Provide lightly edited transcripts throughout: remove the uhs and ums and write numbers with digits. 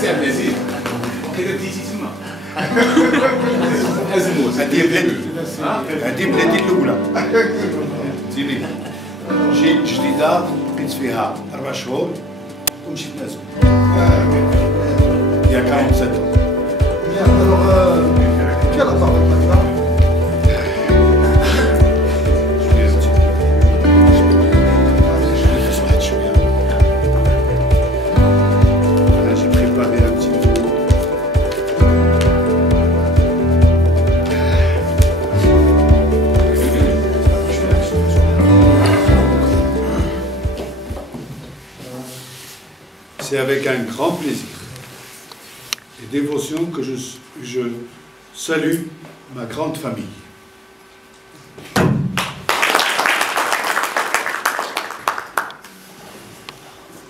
سي عبد العزيز كذا بديتي تما ازموت هذه بلادي الاولى فهمتيني جيت جديده بقيت فيها 4 شهور ومشيت نازل يا 47 C'est avec un grand plaisir et dévotion que je salue ma grande famille.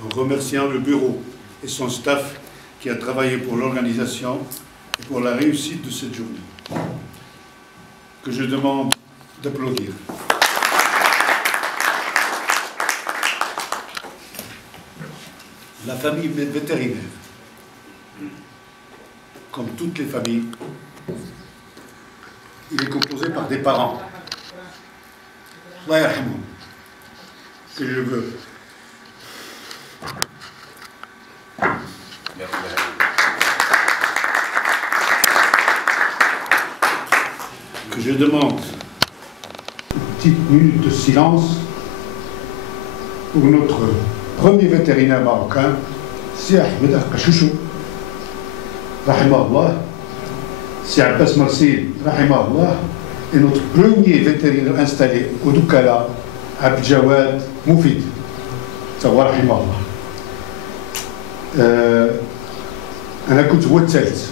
En remerciant le bureau et son staff qui a travaillé pour l'organisation et pour la réussite de cette journée, que je demande d'applaudir. La famille vétérinaire, comme toutes les familles, il est composé par des parents. Allah yarhamhum, que je veux. Que je demande une petite minute de silence pour notre premier vétérinaire marocain, c'est Ahmed Al-Kachouchou, rahimahullah, c'est Abbas Marsil, rahimahullah, et notre premier vétérinaire installé au Doukala, Abd Jawad Moufid, savoir rahimahullah. أنا كنت هو الثالث،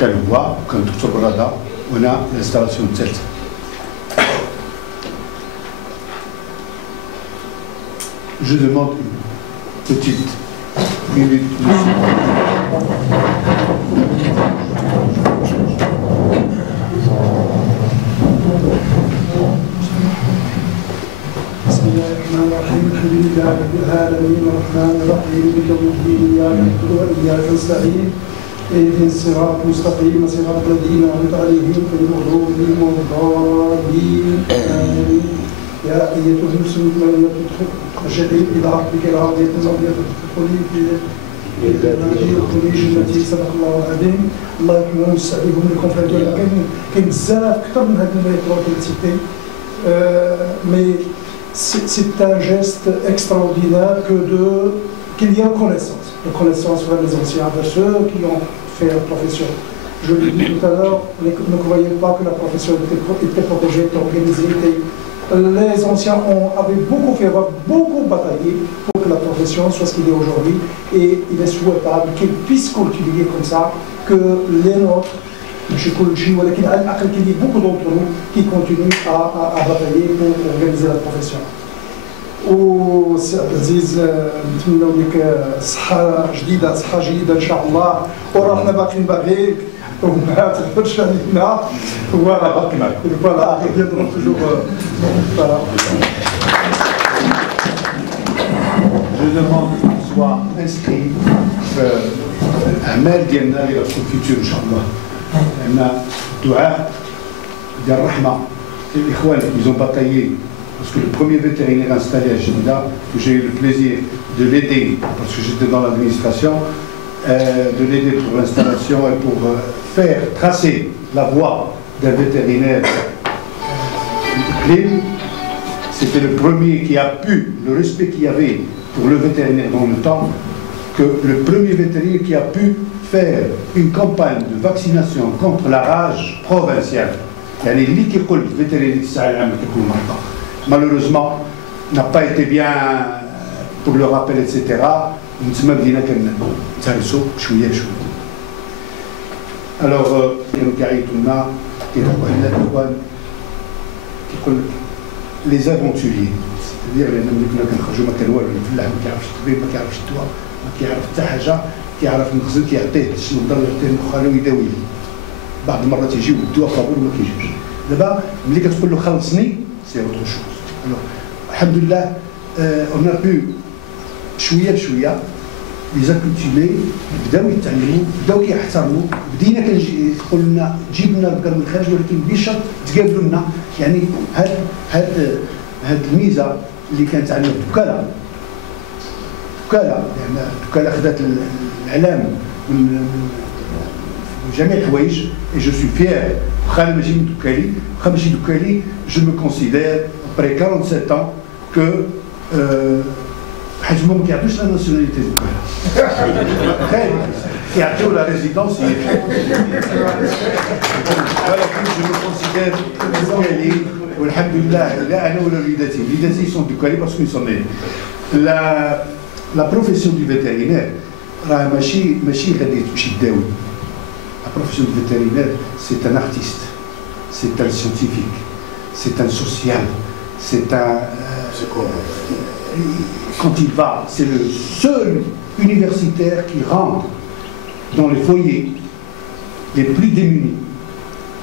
كان هو وكان دكتور برادة وأنا الانستالاسيون الثالثة. Je demande une petite minute. بسم الله الرحمن الرحيم الحمد لله رب العالمين الرحمن الرحيم مالك يوم الدين إياك نعبد وإياك نستعين اهدنا الصراط المستقيم صراط الذين أنعمت عليهم غير المغضوب عليهم ولا الضالين آمين يا أيتها النفس المطمئنة ارجعي إلى ربك راضية مرضية فادخلي في جنتي صدق الله العظيم. الله يكون مستعينهم لكم في هذا كاين بزاف أكثر من هذه الميترو اللي سيتي مي c'est un geste extraordinaire qu'il y ait reconnaissance vers les anciens, vers ceux qui ont fait la profession. Je l'ai dit tout à l'heure, ne croyez pas que la profession était protégée, était organisée. Les anciens avaient beaucoup fait, beaucoup bataillé pour que la profession soit ce qu'il est aujourd'hui. Et il est souhaitable qu'elle puisse continuer comme ça, que les nôtres, je qu'il y ait beaucoup d'entre nous qui continuent à batailler pour organiser la profession. وسي عبد العزيز نتمنوا لك صحة جديدة، صحة جيدة إن شاء الله، ورانا باقيين باغيك وما تغفرش علينا. فوالا باقي معك. فوالا يضرب توجور. Je demande qu'il soit inscrit أعمال ديالنا اللي غتكون في الفيتور إن شاء الله. عندنا دعاء ديال الرحمة للإخوان ils ont bataillé. Parce que le premier vétérinaire installé à Jeddah, que j'ai eu le plaisir de l'aider, parce que j'étais dans l'administration, de l'aider pour l'installation et pour faire tracer la voie d'un vétérinaire clé, c'était le premier qui a pu, le respect qu'il y avait pour le vétérinaire dans le temps, que le premier vétérinaire qui a pu faire une campagne de vaccination contre la rage provinciale. يعني اللي كيقول الفيترينير الساعة العامة كيكون مرضى. Malheureusement, n'a pas été bien pour le rappel, etc. نتسمى بدينا كنتهرسوا شويه بشويه. الوغ كانوا كيعيطوا لنا كيروحوا عندنا الاخوان كيقول لي زافونتوريي سيتيدير لان ملي كنا كنخرجوا ما كان والو الفلاح ما كيعرفش الطبيب ما كيعرفش الدواء ما كيعرف حتى حاجه كيعرف المخزن كيعطيه شنو يقدر يعطيه المخالي ويداويه. بعض المرات يجيو الدواء قبول وما كيجيوش. دابا ملي كتقول له خلصني سي اوتر شوز. الحمد لله on a pu شويه بشويه لي زاكولتيمي بداو يتعلموا بداو كيحترموا بدينا كنقول لنا جيب لنا البقر من الخارج ولكن بشرط تقابلوا لنا يعني هاد الميزه اللي كانت عندنا الوكاله لان الوكاله خدات الاعلام من جميع الحوايج اي جو سوي فيير واخا انا ماشي من دوكالي واخا ماشي دوكالي جو مو كونسيدير ابري 47 ans que حيت هما ما كيعطيوش لا ناسيوناليتي دوكا كيعطيو لا ريزيدونس ولكن جو مو كونسيدير دوكالي والحمد لله لا انا ولا وليداتي سون دوكالي باسكو سون لا بروفيسيون دو فيتيرينير راه ماشي غادي تمشي تداوي. La profession de vétérinaire, c'est un artiste, c'est un scientifique, c'est un social, c'est un... quand il va, c'est le seul universitaire qui rentre dans les foyers les plus démunis.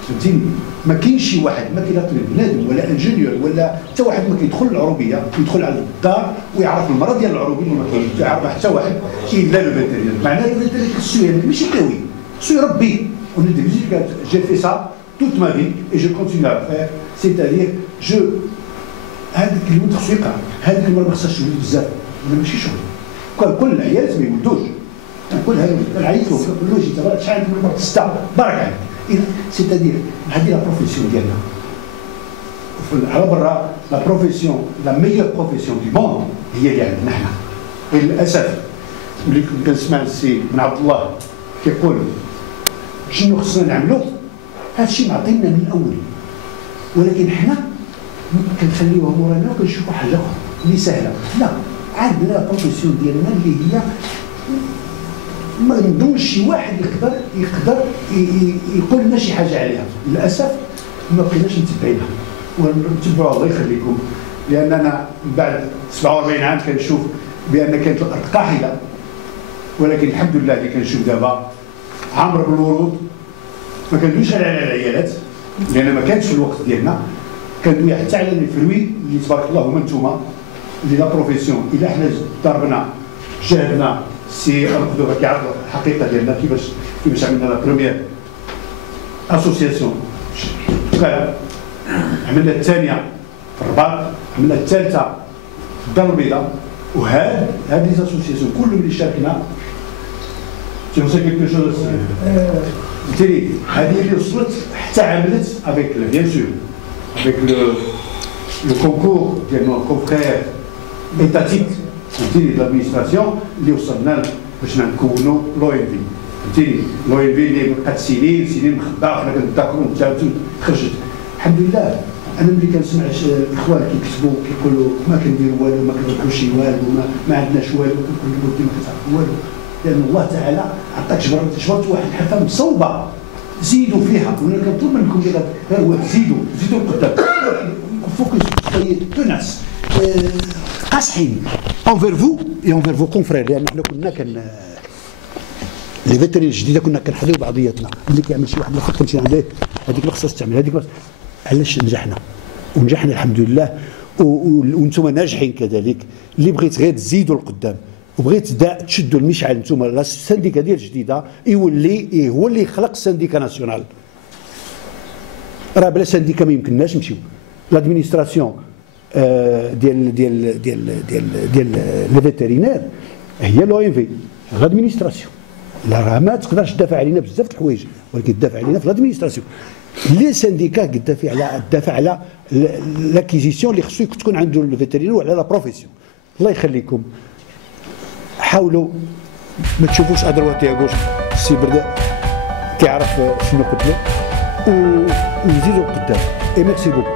فهمتيني؟ ما كاينش شي واحد ما كيطلب بنادم ولا انجينيور ولا حتى واحد ما كيدخل العروبيه يدخل على الدار ويعرف المرض ديال العروبيه ما كيعرف حتى واحد الا لو فيتيرينير. معناه لو فيتيرينير خصو يعمل ماشي يداوي خصو يربي. On est des musiciens, j'ai fait ça toute ma vie et je continue à le faire, c'est-à-dire هذيك الولد خصو يقرا، هذيك المرة ما خصهاش تولد بزاف، ماشي شغل. كل العيالات ما يولدوش، كل هذا العيط له كل واحد تبارك شحال من ستة بارك عليك، c'est-à-dire هذه لا بروفيسيون ديالنا. على برا لا بروفيسيون لا ميور بروفيسيون دي موند هي اللي عندنا حنا. وللأسف ملي كنسمع السي بن عبد الله كيقول شنو خصنا نعملو هذا الشيء معطينا من الاول ولكن حنا كنخليوها مورانا وكنشوفوا حاجه اخرى اللي سهله. لا عندنا بروفيسيون ديالنا اللي هي ما نظنش شي واحد يقدر يقول لنا شي حاجه عليها. للاسف ما بقيناش نتبعينها ونتبعوا الله يخليكم لاننا بعد 47 عام كنشوف بان كانت الارض قاحله ولكن الحمد لله اللي كنشوف دابا عامر بالورود ما كندويش على العيالات لان ما كانتش في الوقت ديالنا كندوي حتى على الفروي اللي تبارك الله هما نتوما اللي لا بروفيسيون الا حنا ضربنا جاهدنا سي القدوه كيعرف الحقيقه ديالنا كيفاش عملنا لا بروميير اسوسياسيون عملنا الثانيه في الرباط عملنا الثالثه في الدار البيضاء وهاد لي اسوسياسيون كلهم اللي شاركنا Tu sais quelque chose aussi. هذه اللي وصلت حتى عملت avec bien sûr avec le concours ديال nos confrères étatiques فهمتيني de l'administration اللي وصلنا باش نكونوا لو ان في فهمتيني لو ان في اللي بقات سنين مخبى وحنا كنتذكروا انت خرجت الحمد لله. انا ملي كنسمع الاخوان كيكتبوا كيقولوا ما كنديروا والو ما كنربحوش شي والو ما عندناش والو كنقول لهم ما كتعرفوا والو لأن الله تعالى عطاك جبرت واحد الحفة مصوبة زيدوا فيها وأنا كنطلب منكم غير زيدوا قدام فوكس تونس قاصحين انفير فو اي انفير فو كونفرير لأن حنا كنا لي فيترين الجديدة كنا كنحدوا بعضياتنا ملي كيعمل شي واحد الخط كنمشي عنديه هذيك ما خصهاش تعمل هذيك علاش نجحنا ونجحنا الحمد لله وانتم ناجحين كذلك. اللي بغيت غير تزيدوا القدام وبغيت تشدوا المشعل نتوما السنديكا ديال الجديده يولي هو اللي يخلق السنديكا ناسيونال. راه بلا سنديكا ما يمكنناش نمشيو. لادمينستراسيون ديال لي فيتيرينير هي لو ان في لادمينستراسيون لا راه ما تقدرش تدافع علينا بزاف د الحوايج ولكن تدافع علينا في لادمينستراسيون. لي سنديكا تدافع على لاكيزيسيون اللي خصو تكون عنده الفيتيرينير وعلى لا بروفيسيون. الله يخليكم حاولوا ما تشوفوش ادروات يا غوش السي بردا كيعرف شنو قلت له ونزيدوا قدام. اي ميرسي بوكو.